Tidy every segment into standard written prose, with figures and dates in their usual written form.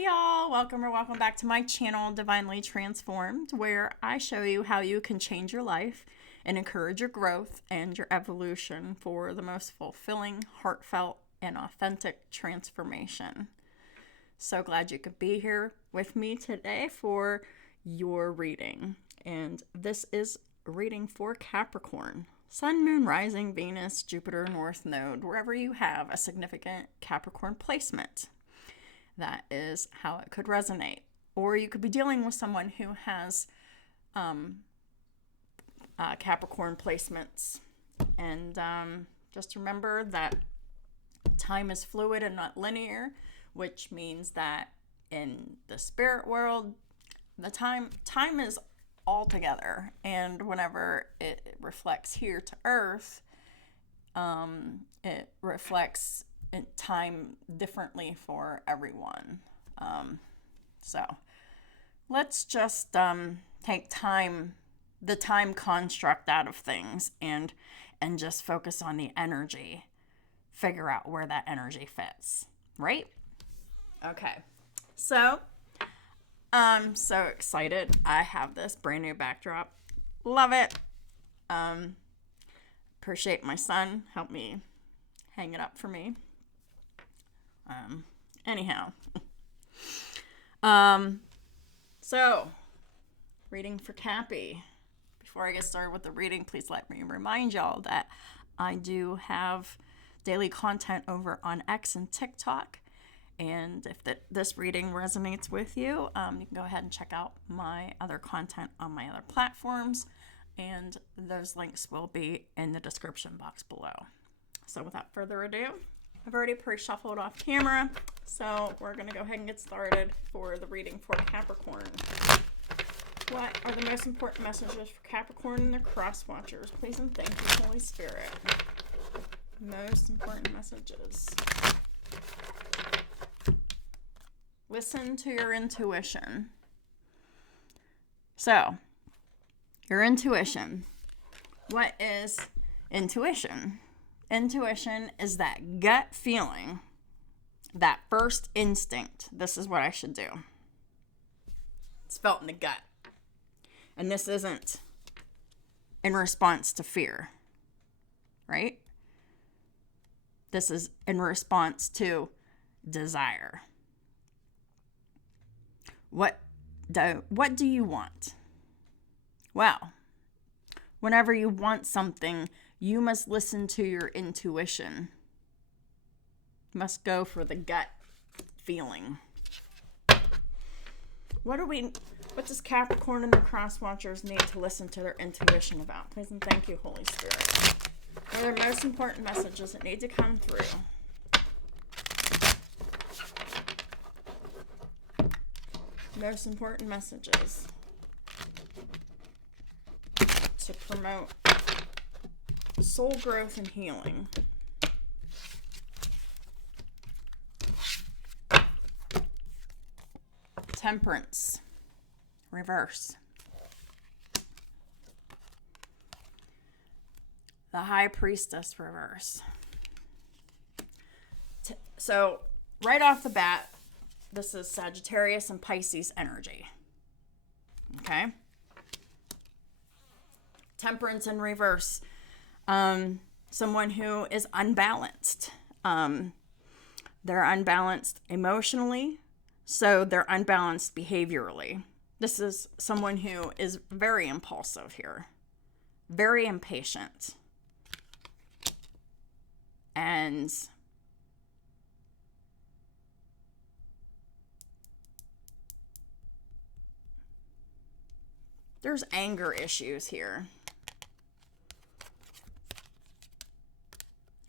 Hey y'all, welcome back to my channel, Divinely Transformed, where I show you how you can change your life and encourage your growth and your evolution for the most fulfilling, heartfelt, and authentic transformation. So glad you could be here with me today for your reading. And this is reading for Capricorn. Sun, Moon, Rising, Venus, Jupiter, North Node, wherever you have a significant Capricorn placement. That is how it could resonate. Or you could be dealing with someone who has Capricorn placements. And just remember that time is fluid and not linear, which means that in the spirit world, the time is all together. And whenever it reflects here to Earth, it reflects time differently for everyone. So let's just take the time construct out of things and just focus on the energy. Figure out where that energy fits, right? Okay. So I'm so excited. I have this brand new backdrop. Love it. Appreciate my son. Help me hang it up for me. Anyhow. So, reading for Cappy. Before I get started with the reading, please let me remind y'all that I do have daily content over on X and TikTok. And if this reading resonates with you, you can go ahead and check out my other content on my other platforms. And those links will be in the description box below. So without further ado, I've already pre-shuffled off camera, so we're going to go ahead and get started for the reading for Capricorn. What are the most important messages for Capricorn and their cross watchers? Please and thank you, Holy Spirit. Most important messages. Listen to your intuition. So, your intuition. What is intuition? Intuition is that gut feeling, that first instinct. This is what I should do. It's felt in the gut. And this isn't in response to fear, right? This is in response to desire. What do you want? Well, whenever you want something, you must listen to your intuition. You must go for the gut feeling. What does Capricorn and their cross watchers need to listen to their intuition about? Please and thank you, Holy Spirit. What are the most important messages that need to come through? Most important messages to promote soul growth and healing. Temperance. Reverse. The High Priestess reverse. So, right off the bat, this is Sagittarius and Pisces energy. Okay? Temperance in reverse. Someone who is unbalanced. They're unbalanced emotionally, so they're unbalanced behaviorally. This is someone who is very impulsive here, very impatient, and there's anger issues here.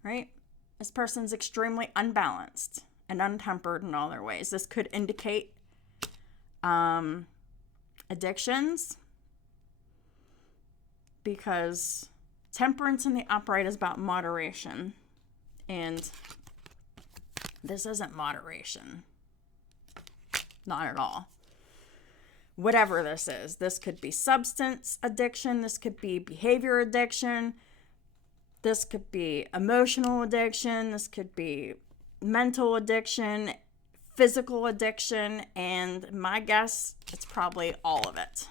Right? This person's extremely unbalanced and untempered in all their ways. This could indicate addictions, because temperance in the upright is about moderation, and this isn't moderation. Not at all. Whatever this could be substance addiction, this could be behavior addiction, this could be emotional addiction, this could be mental addiction, physical addiction, and my guess, it's probably all of it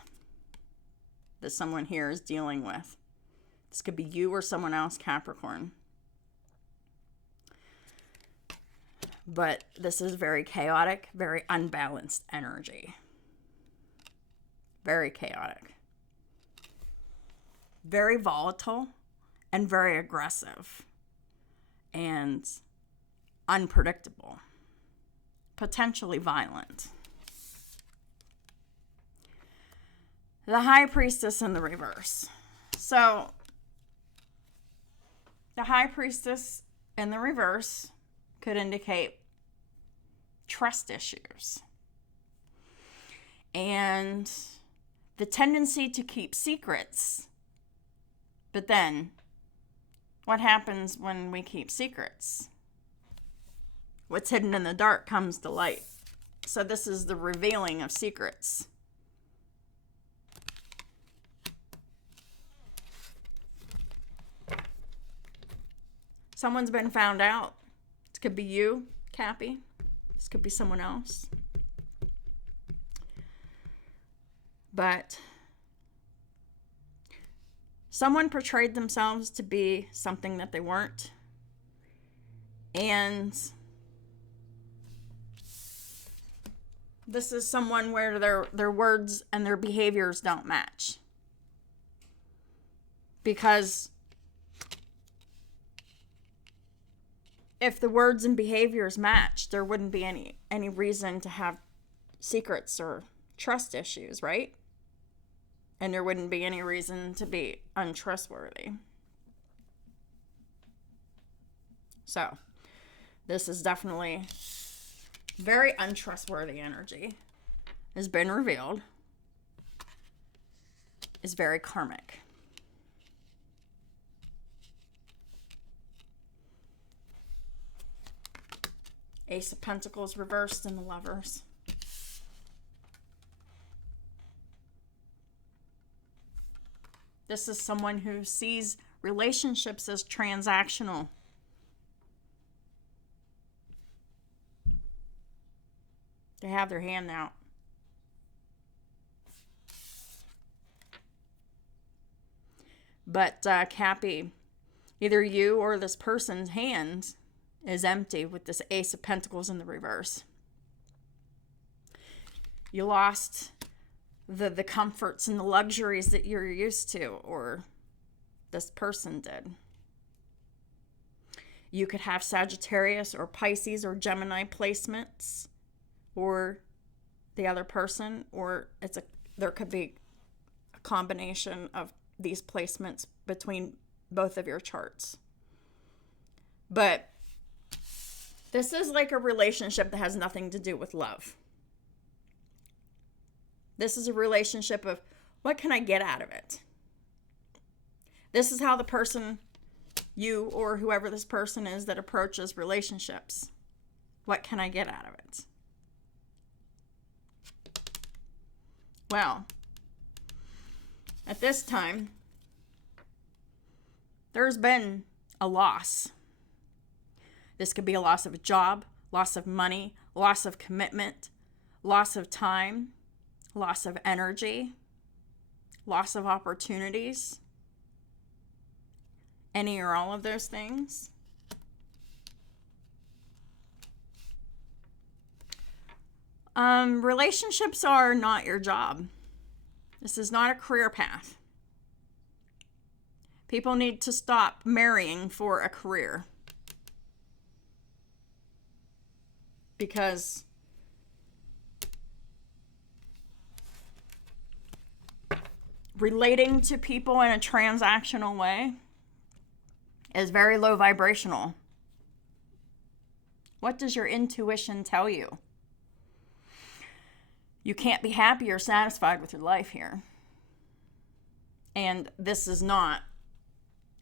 that someone here is dealing with. This could be you or someone else, Capricorn. But this is very chaotic, very unbalanced energy. Very chaotic. Very volatile and very aggressive and unpredictable. Potentially violent. The High Priestess in the reverse. So, the High Priestess in the reverse could indicate trust issues and the tendency to keep secrets. But then, what happens when we keep secrets? What's hidden in the dark comes to light. So this is the revealing of secrets. Someone's been found out. This could be you, Cappy. This could be someone else. But someone portrayed themselves to be something that they weren't. And this is someone where their words and their behaviors don't match. Because if the words and behaviors match, there wouldn't be any reason to have secrets or trust issues, right? And there wouldn't be any reason to be untrustworthy. So, this is definitely very untrustworthy energy. Has been revealed. Is very karmic. Ace of Pentacles reversed in the Lovers. This is someone who sees relationships as transactional. They have their hand out. But Cappy, either you or this person's hand is empty with this Ace of Pentacles in the reverse. You lost the comforts and the luxuries that you're used to, or this person did. You could have Sagittarius or Pisces or Gemini placements, or the other person, or there could be a combination of these placements between both of your charts. But this is like a relationship that has nothing to do with love. This is a relationship of, what can I get out of it? This is how the person, you or whoever this person is that approaches relationships. What can I get out of it? Well, at this time, there's been a loss. This could be a loss of a job, loss of money, loss of commitment, loss of time, loss of energy, loss of opportunities, any or all of those things. Relationships are not your job. This is not a career path. People need to stop marrying for a career. Because relating to people in a transactional way is very low vibrational. What does your intuition tell you? You can't be happy or satisfied with your life here. And this is not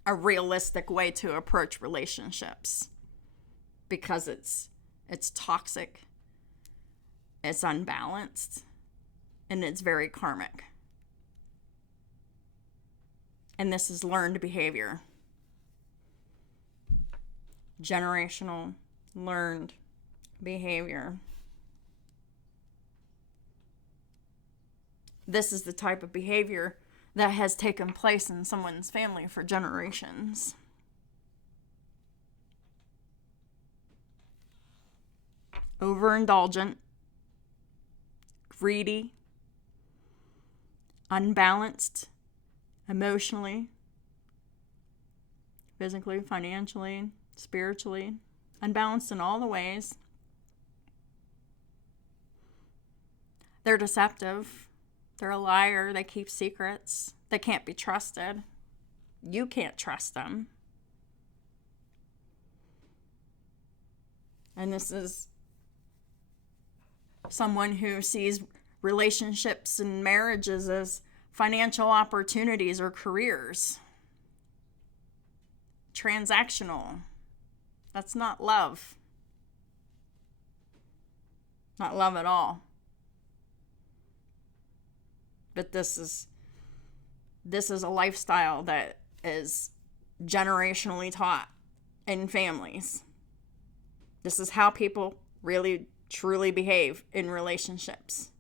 a realistic way to approach relationships, because it's toxic, it's unbalanced, and it's very karmic. And this is learned behavior. Generational learned behavior. this is the type of behavior that has taken place in someone's family for generations. Overindulgent, greedy, unbalanced, emotionally, physically, financially, spiritually, unbalanced in all the ways. They're deceptive. They're a liar. They keep secrets. They can't be trusted. You can't trust them. And this is someone who sees relationships and marriages as financial opportunities or careers. Transactional. That's not love. Not love at all. But this is a lifestyle that is generationally taught in families. This is how people really, truly behave in relationships.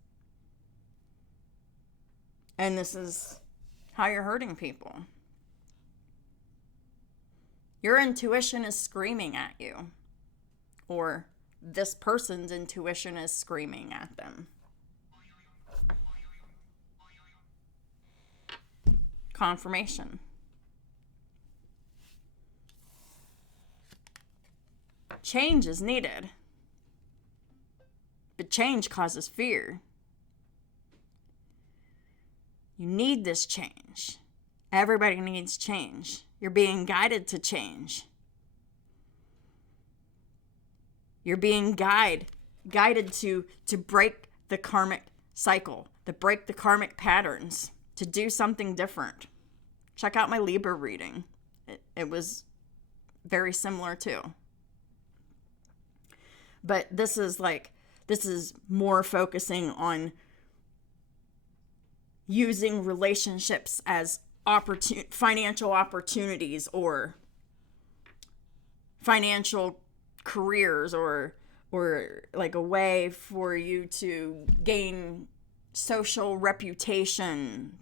And this is how you're hurting people. Your intuition is screaming at you. Or this person's intuition is screaming at them. Confirmation. Change is needed. But change causes fear. You need this change. Everybody needs change. You're being guided to change. You're being guided to break the karmic cycle, to break the karmic patterns, to do something different. Check out my Libra reading. It was very similar too. But this is more focusing on using relationships as financial opportunities or financial careers or like a way for you to gain social reputation,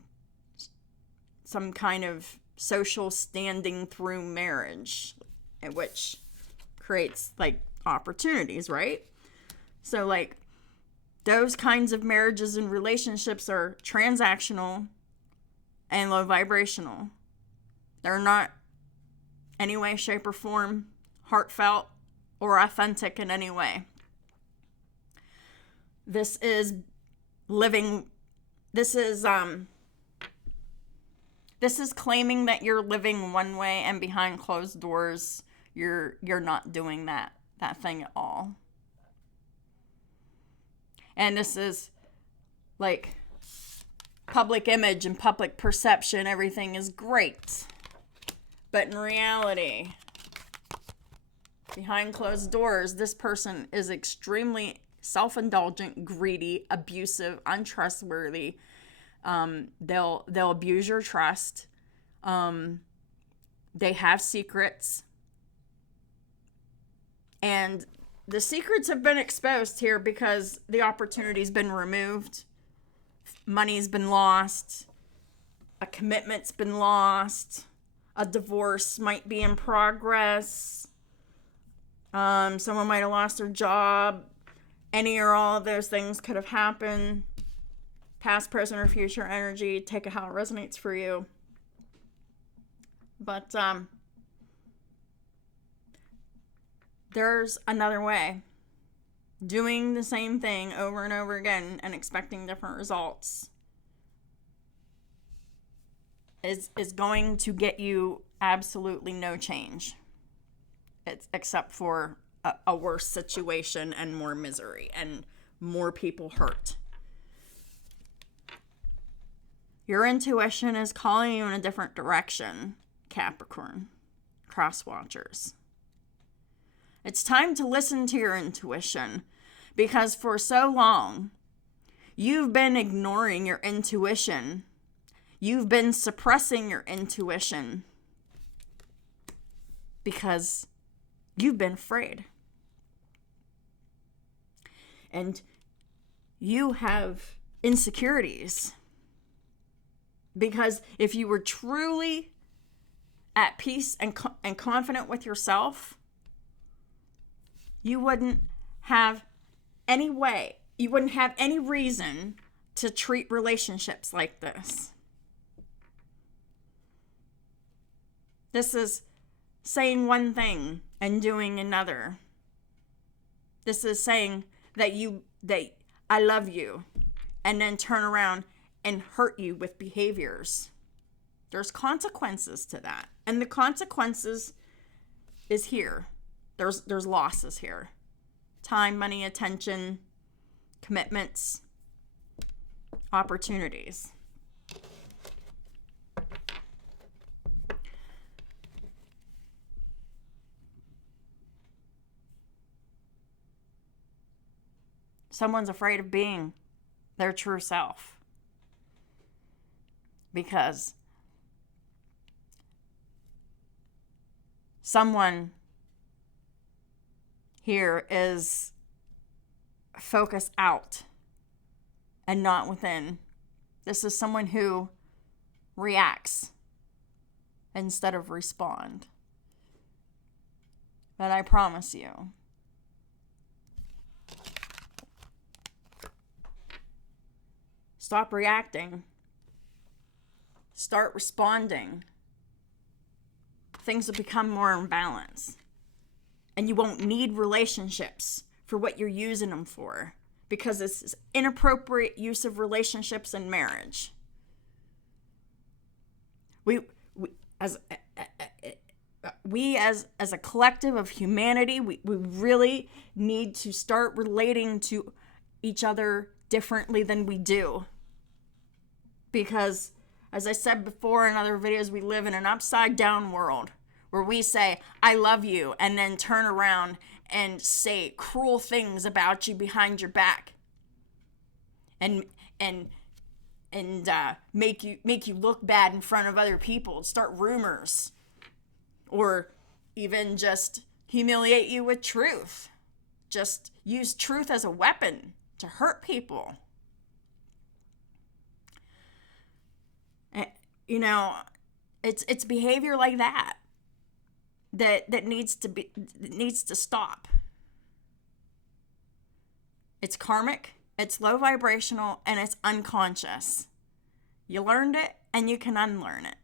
some kind of social standing through marriage, which creates like opportunities, right? So like those kinds of marriages and relationships are transactional and low vibrational. They're not any way, shape, or form heartfelt or authentic in any way. This is claiming that you're living one way and behind closed doors you're not doing that thing at all. And this is like public image and public perception, everything is great. But in reality, behind closed doors, this person is extremely self-indulgent, greedy, abusive, untrustworthy. They'll abuse your trust. They have secrets. And the secrets have been exposed here because the opportunity's been removed. Money's been lost. A commitment's been lost. A divorce might be in progress. Someone might have lost their job. Any or all of those things could have happened. Past, present, or future energy. Take it how it resonates for you. But there's another way. Doing the same thing over and over again and expecting different results is going to get you absolutely no change. Except for a worse situation and more misery and more people hurt. Your intuition is calling you in a different direction, Capricorn, cross watchers. It's time to listen to your intuition because for so long, you've been ignoring your intuition. You've been suppressing your intuition because you've been afraid. And you have insecurities. Because if you were truly at peace and confident with yourself, you wouldn't have any way, you wouldn't have any reason to treat relationships like this. This is saying one thing and doing another. This is saying that I love you, and then turn around and hurt you with behaviors. There's consequences to that. And the consequences is here. There's losses here. Time, money, attention, commitments, opportunities. Someone's afraid of being their true self because someone here is focused out and not within. This is someone who reacts instead of respond. But I promise you, stop reacting. Start responding. Things will become more in balance. And you won't need relationships for what you're using them for, because this is inappropriate use of relationships in marriage. We as a collective of humanity, we really need to start relating to each other differently than we do. Because, as I said before in other videos, we live in an upside down world where we say, I love you, and then turn around and say cruel things about you behind your back. And make you look bad in front of other people, start rumors, or even just humiliate you with truth. Just use truth as a weapon to hurt people. You know, it's behavior like that needs to stop. It's karmic, it's low vibrational, and it's unconscious. You learned it, and you can unlearn it.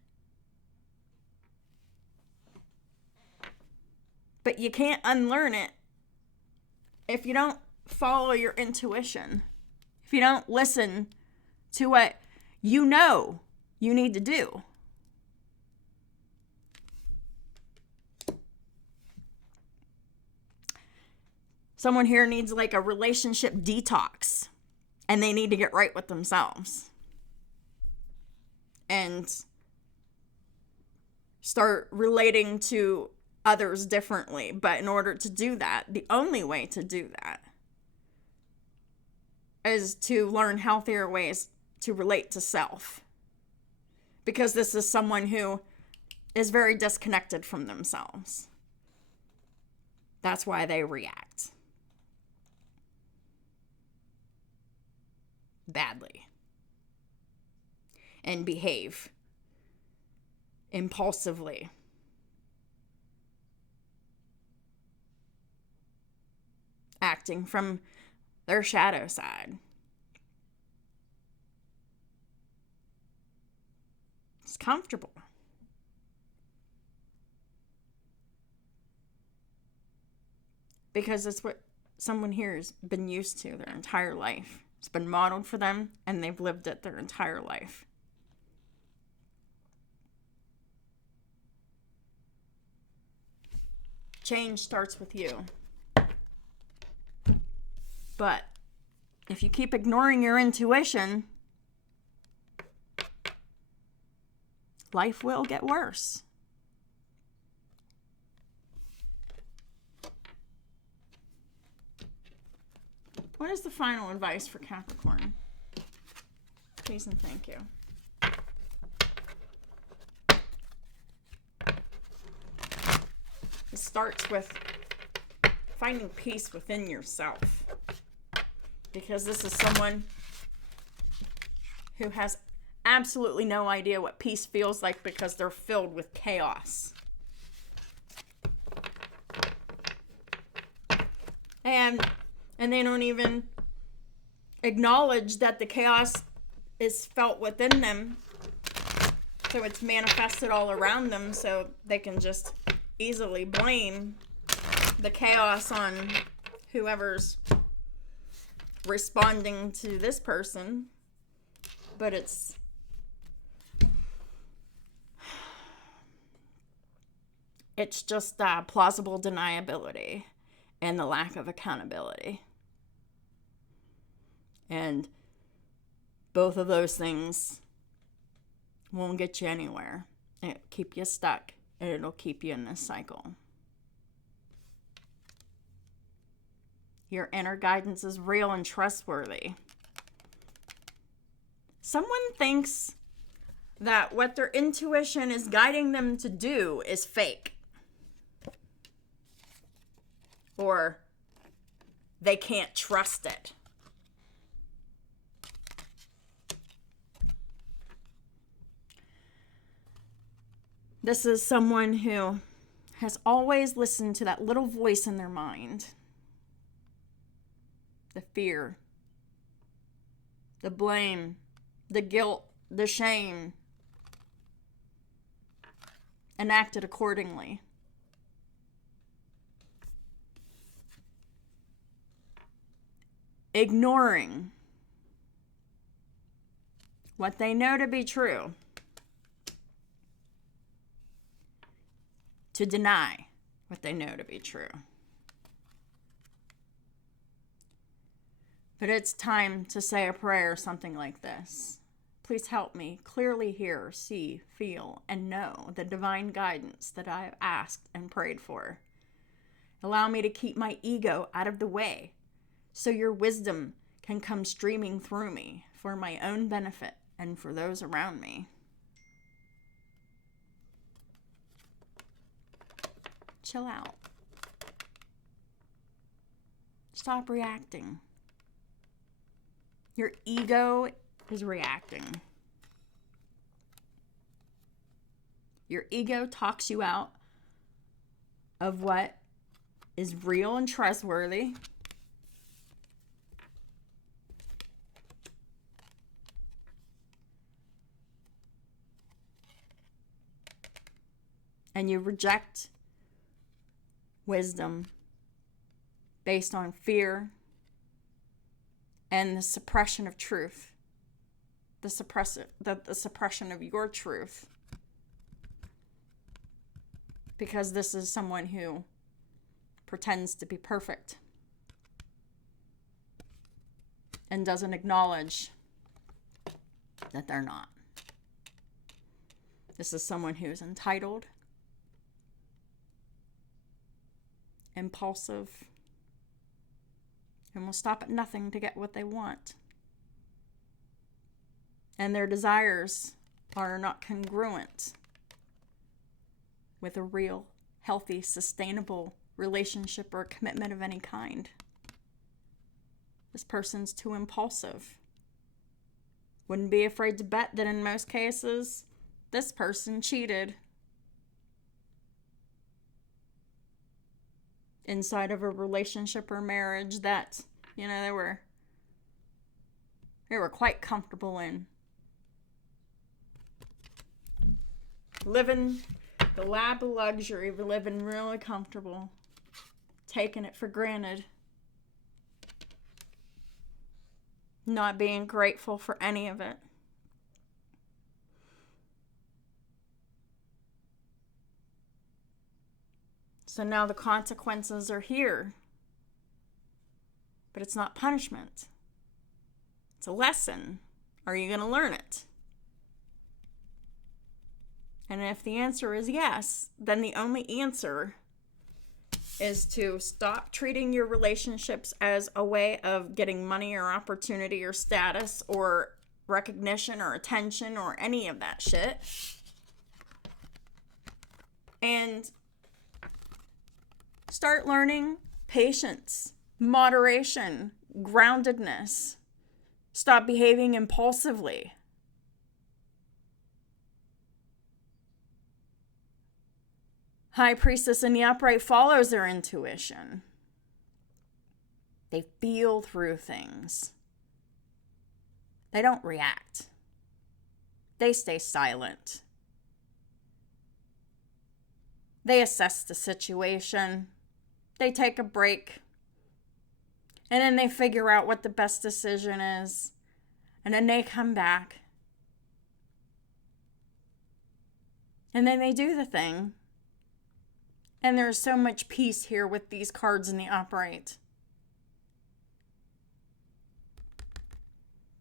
But you can't unlearn it if you don't follow your intuition. If you don't listen to what you know you need to do. Someone here needs like a relationship detox, and they need to get right with themselves and start relating to others differently. But in order to do that, the only way to do that is to learn healthier ways to relate to self. Because this is someone who is very disconnected from themselves. That's why they react badly and behave impulsively. Acting from their shadow side. It's comfortable. Because it's what someone here has been used to their entire life. It's been modeled for them, and they've lived it their entire life. Change starts with you. But if you keep ignoring your intuition, life will get worse. What is the final advice for Capricorn? Please and thank you. It starts with finding peace within yourself. Because this is someone who has absolutely no idea what peace feels like because they're filled with chaos. And they don't even acknowledge that the chaos is felt within them. So it's manifested all around them, so they can just easily blame the chaos on whoever's responding to this person. But it's just plausible deniability and the lack of accountability. And both of those things won't get you anywhere. It'll keep you stuck, and it'll keep you in this cycle. Your inner guidance is real and trustworthy. Someone thinks that what their intuition is guiding them to do is fake. Or they can't trust it. This is someone who has always listened to that little voice in their mind. The fear, the blame, the guilt, the shame, and acted accordingly. Ignoring what they know to be true to deny what they know to be true. But it's time to say a prayer, something like this. Please help me clearly hear, see, feel, and know the divine guidance that I have asked and prayed for. Allow me to keep my ego out of the way so your wisdom can come streaming through me for my own benefit and for those around me. Chill out. Stop reacting. Your ego is reacting. Your ego talks you out of what is real and trustworthy. And you reject wisdom based on fear and the suppression of truth, the suppression of your truth, because this is someone who pretends to be perfect and doesn't acknowledge that they're not. This is someone who's entitled, impulsive, and will stop at nothing to get what they want. And their desires are not congruent with a real, healthy, sustainable relationship or commitment of any kind. This person's too impulsive. Wouldn't be afraid to bet that in most cases, this person cheated inside of a relationship or marriage that, they were quite comfortable in. Living the lap of luxury, living really comfortable, taking it for granted, not being grateful for any of it. So now the consequences are here. But it's not punishment. It's a lesson. Are you going to learn it? And if the answer is yes, then the only answer is to stop treating your relationships as a way of getting money or opportunity or status or recognition or attention or any of that shit. And start learning patience, moderation, groundedness. Stop behaving impulsively. High Priestess in the upright follows their intuition. They feel through things. They don't react. They stay silent. They assess the situation. They take a break. And then they figure out what the best decision is. And then they come back. And then they do the thing. And there's so much peace here with these cards in the upright.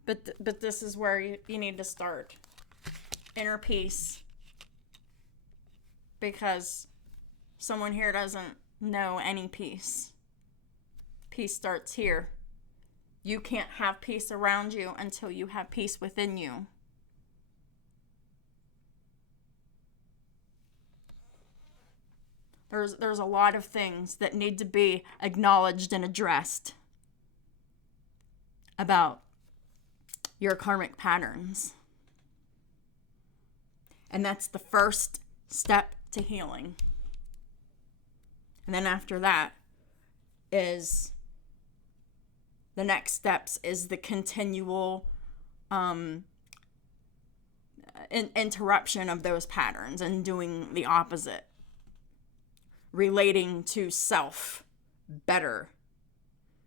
But this is where you need to start. Inner peace. Because someone here doesn't know any peace. Peace starts here. You can't have peace around you until you have peace within you. There's a lot of things that need to be acknowledged and addressed about your karmic patterns. And that's the first step to healing. And then after that is the next steps is the continual interruption of those patterns and doing the opposite. Relating to self better.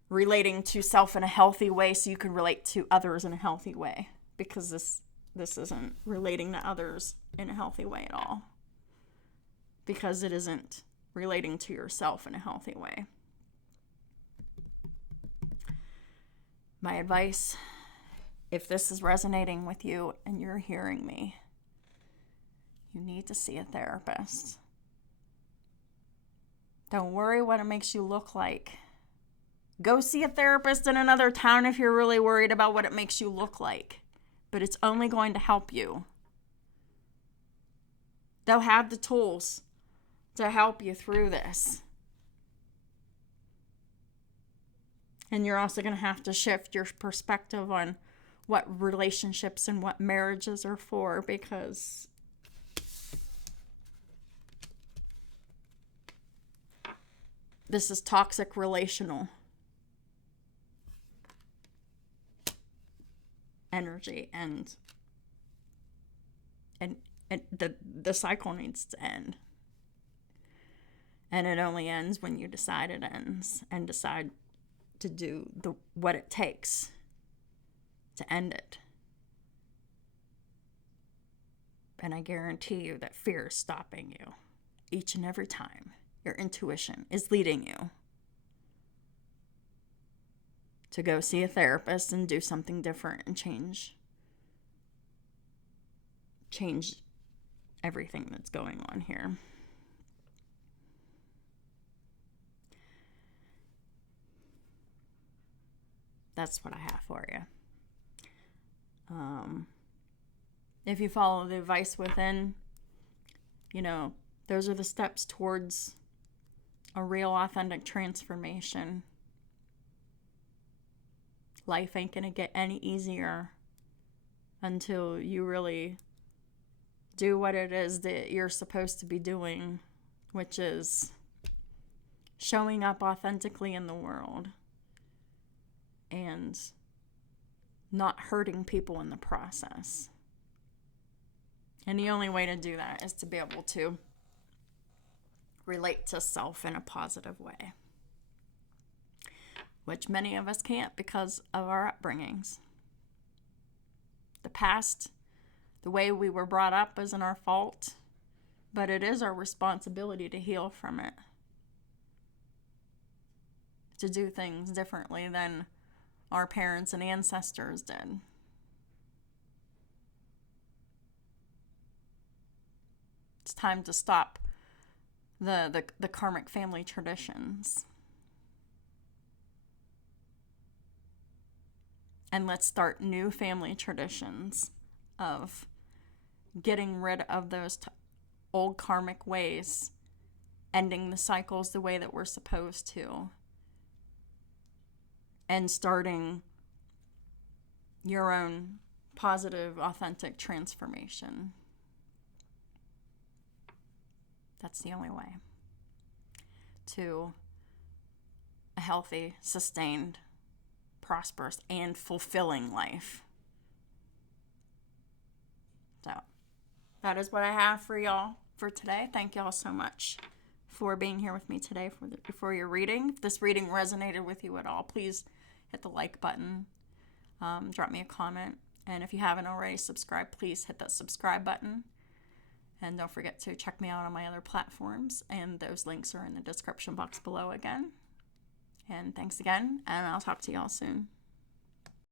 Relating to self in a healthy way so you can relate to others in a healthy way. Because this isn't relating to others in a healthy way at all. Because it isn't relating to yourself in a healthy way. My advice, if this is resonating with you and you're hearing me, you need to see a therapist. Don't worry what it makes you look like. Go see a therapist in another town if you're really worried about what it makes you look like. But it's only going to help you. They'll have the tools to help you through this. And you're also going to have to shift your perspective on what relationships and what marriages are for, because this is toxic relational energy, and the cycle needs to end. And it only ends when you decide it ends and decide to do what it takes to end it. And I guarantee you that fear is stopping you each and every time. Your intuition is leading you to go see a therapist and do something different and change everything that's going on here. That's what I have for you. If you follow the advice within, those are the steps towards a real authentic transformation. Life ain't gonna get any easier until you really do what it is that you're supposed to be doing, which is showing up authentically in the world and not hurting people in the process. And the only way to do that is to be able to relate to self in a positive way, which many of us can't because of our upbringings. The past, the way we were brought up, isn't our fault, but it is our responsibility to heal from it, to do things differently than our parents and ancestors did. It's time to stop the karmic family traditions. And let's start new family traditions of getting rid of those old karmic ways, ending the cycles the way that we're supposed to, and starting your own positive, authentic transformation. That's the only way to a healthy, sustained, prosperous, and fulfilling life. So that is what I have for y'all for today. Thank y'all so much for being here with me today for your reading. If this reading resonated with you at all, please hit the like button, drop me a comment, and if you haven't already subscribed, please hit that subscribe button. And don't forget to check me out on my other platforms, and those links are in the description box below again. And thanks again, and I'll talk to y'all soon.